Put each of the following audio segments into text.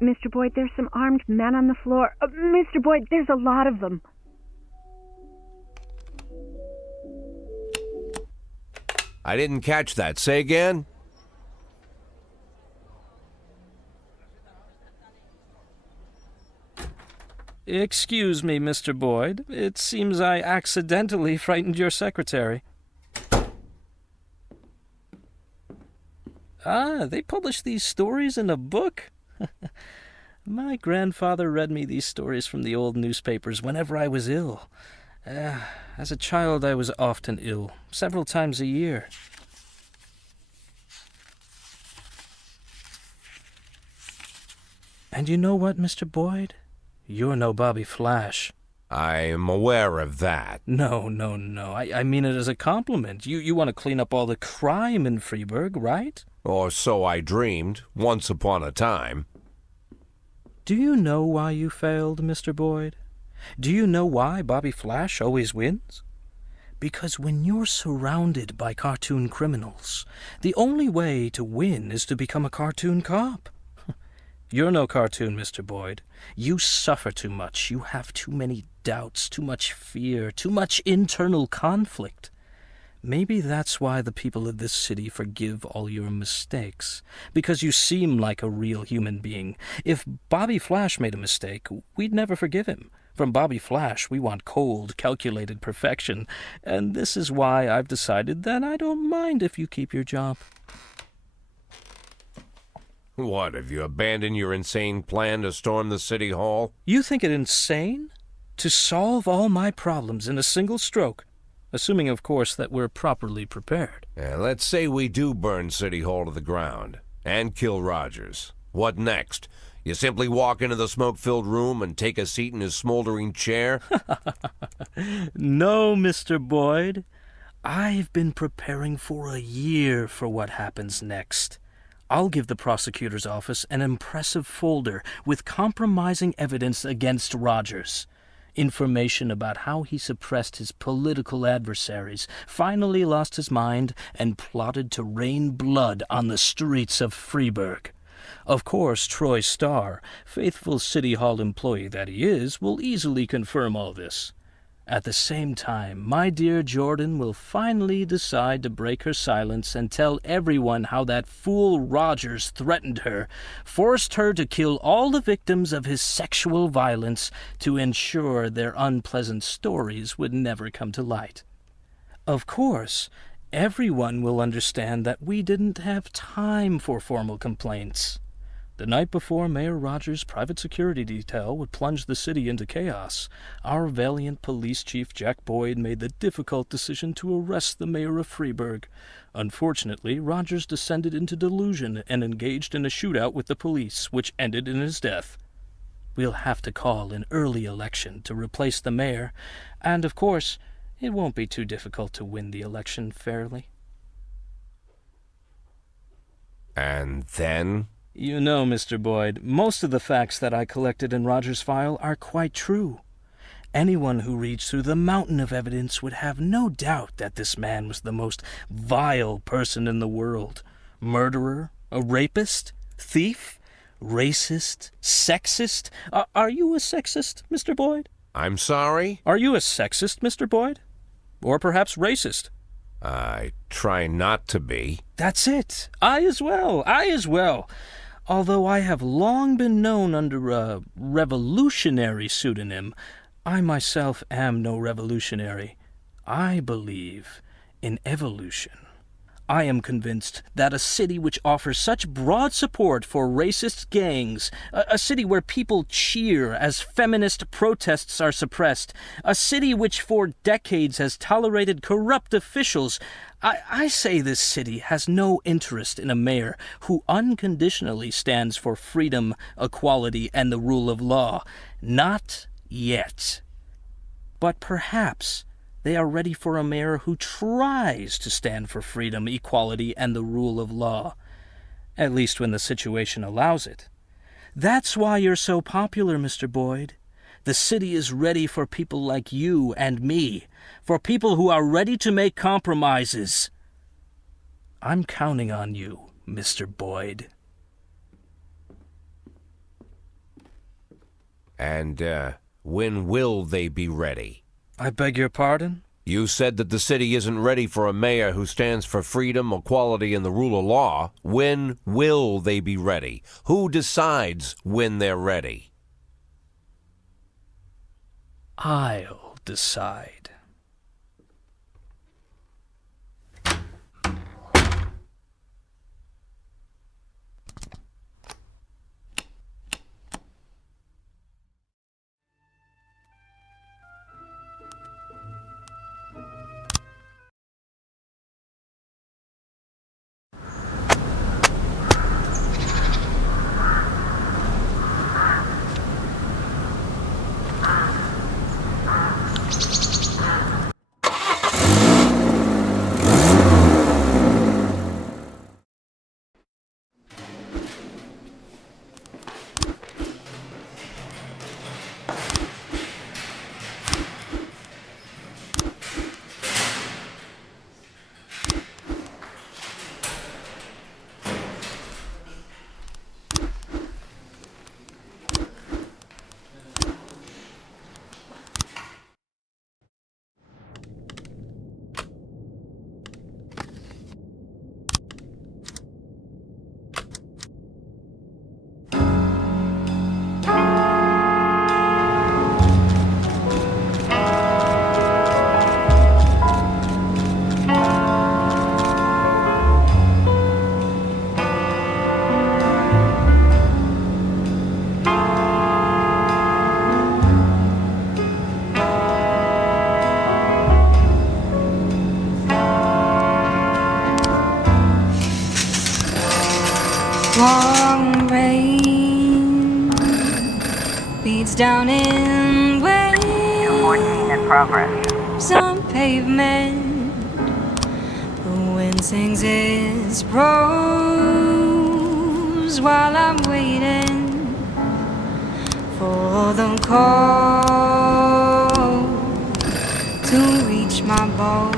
Mr. Boyd, there's some armed men on the floor. Mr. Boyd, there's a lot of them. I didn't catch that. Say again? Excuse me, Mr. Boyd. It seems I accidentally frightened your secretary. Ah, they publish these stories in a book? My grandfather read me these stories from the old newspapers whenever I was ill. As a child, I was often ill, several times a year. And you know what, Mr. Boyd? You're no Bobby Flash. I'm aware of that. No. I mean it as a compliment. You want to clean up all the crime in Freeburg, right? Or so I dreamed, once upon a time. Do you know why you failed, Mr. Boyd? Do you know why Bobby Flash always wins? Because when you're surrounded by cartoon criminals, the only way to win is to become a cartoon cop. You're no cartoon, Mr. Boyd. You suffer too much. You have too many doubts, too much fear, too much internal conflict. Maybe that's why the people of this city forgive all your mistakes, because you seem like a real human being. If Bobby Flash made a mistake, we'd never forgive him. From Bobby Flash, we want cold, calculated perfection, and this is why I've decided that I don't mind if you keep your job. What, have you abandoned your insane plan to storm the city hall? You think it insane? To solve all my problems in a single stroke, assuming, of course, that we're properly prepared. Let's say we do burn City Hall to the ground and kill Rogers. What next? You simply walk into the smoke-filled room and take a seat in his smoldering chair? No, Mr. Boyd. I've been preparing for a year for what happens next. I'll give the prosecutor's office an impressive folder with compromising evidence against Rogers. Information about how he suppressed his political adversaries, finally lost his mind, and plotted to rain blood on the streets of Freeburg. Of course, Troy Starr, faithful City Hall employee that he is, will easily confirm all this. At the same time, my dear Jordan will finally decide to break her silence and tell everyone how that fool Rogers threatened her, forced her to kill all the victims of his sexual violence to ensure their unpleasant stories would never come to light. Of course, everyone will understand that we didn't have time for formal complaints. The night before Mayor Rogers' private security detail would plunge the city into chaos, our valiant police chief Jack Boyd made the difficult decision to arrest the mayor of Freeburg. Unfortunately, Rogers descended into delusion and engaged in a shootout with the police, which ended in his death. We'll have to call an early election to replace the mayor, and of course, it won't be too difficult to win the election fairly. And then? You know, Mr. Boyd, most of the facts that I collected in Rogers' file are quite true. Anyone who reads through the mountain of evidence would have no doubt that this man was the most vile person in the world. Murderer, a rapist, thief, racist, sexist. Are you a sexist, Mr. Boyd? I'm sorry? Are you a sexist, Mr. Boyd? Or perhaps racist? I try not to be. That's it. I as well. Although I have long been known under a revolutionary pseudonym, I myself am no revolutionary. I believe in evolution. I am convinced that a city which offers such broad support for racist gangs, a city where people cheer as feminist protests are suppressed, a city which for decades has tolerated corrupt officials, I say this city has no interest in a mayor who unconditionally stands for freedom, equality, and the rule of law. Not yet. But perhaps they are ready for a mayor who tries to stand for freedom, equality, and the rule of law, at least when the situation allows it. That's why you're so popular, Mr. Boyd. The city is ready for people like you and me, for people who are ready to make compromises. I'm counting on you, Mr. Boyd. And, when will they be ready? I beg your pardon? You said that the city isn't ready for a mayor who stands for freedom, equality, and the rule of law. When will they be ready? Who decides when they're ready? I'll decide. Warm rain beats down in waves. 214 in progress. Some pavement. The wind sings its prose while I'm waiting for the call to reach my boat.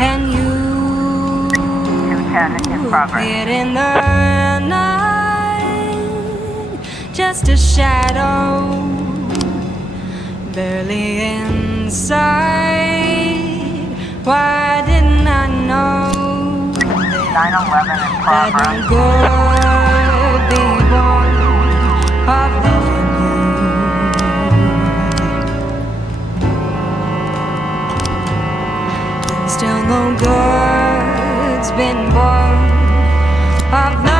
And you 210 in progress. appeared in the night, just a shadow, barely in sight. Why didn't I know 911 in that no progress. good be born of loving you? Still no good's been born of loving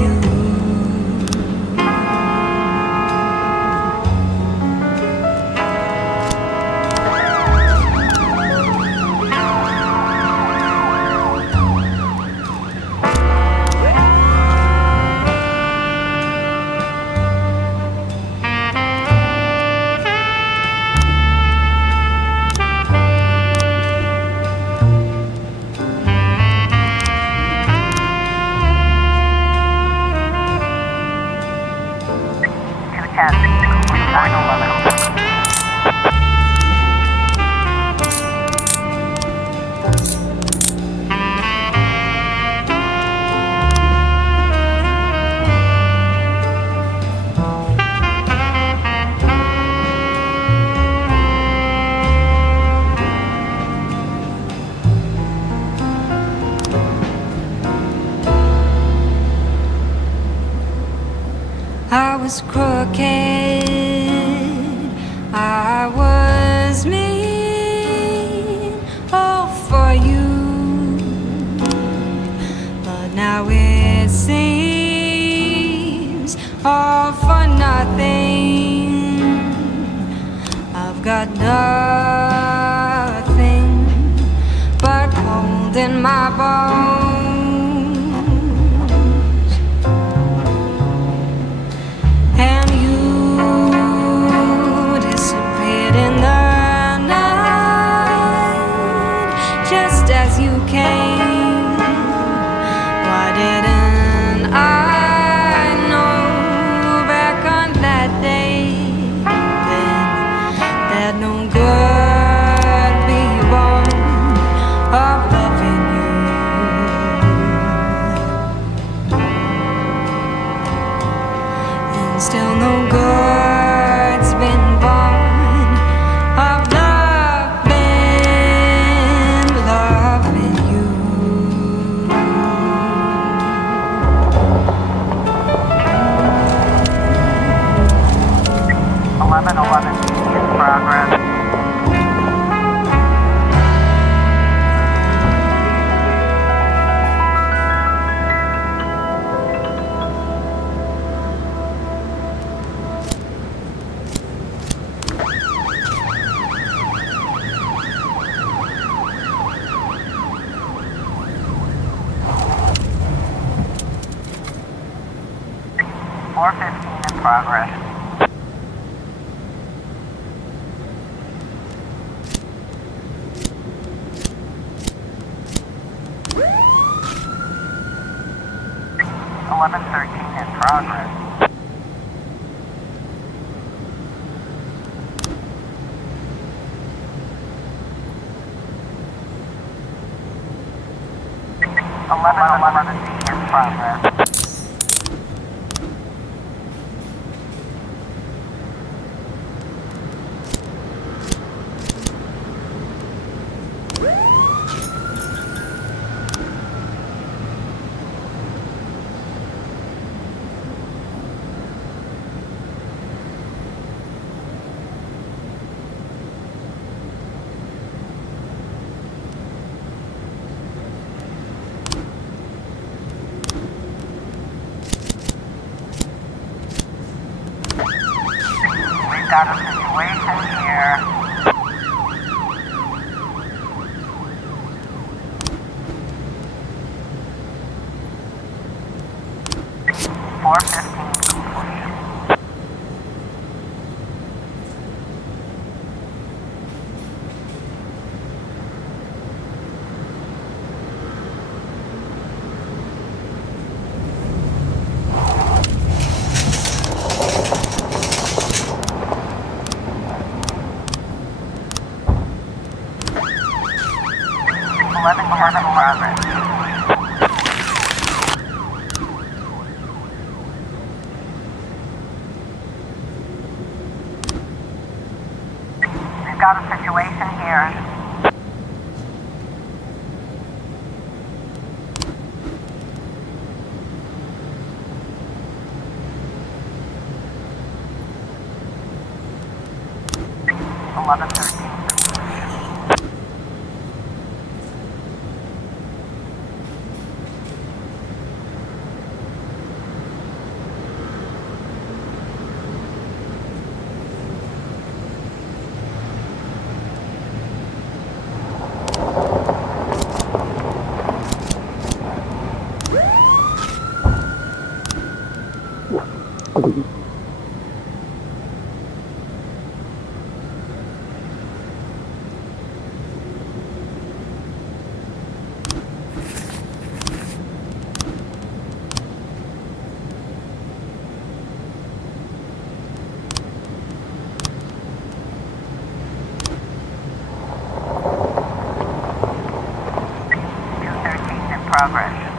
you. I was crooked, I was mean, all for you. But now it seems all for nothing. I've got nothing but cold in my bones. And you disappeared in the night, just as you came. Why didn't I know back on that day then that no good be born of loving you? 415 in progress. Eleven 13 in progress. Eleven in progress. We've got a situation here. Four 15 complete. Eleven in progress. We've got a situation here. Eleven 13. Progress.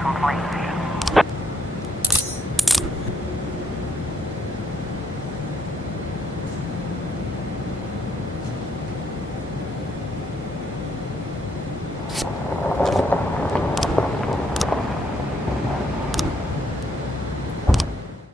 Complete.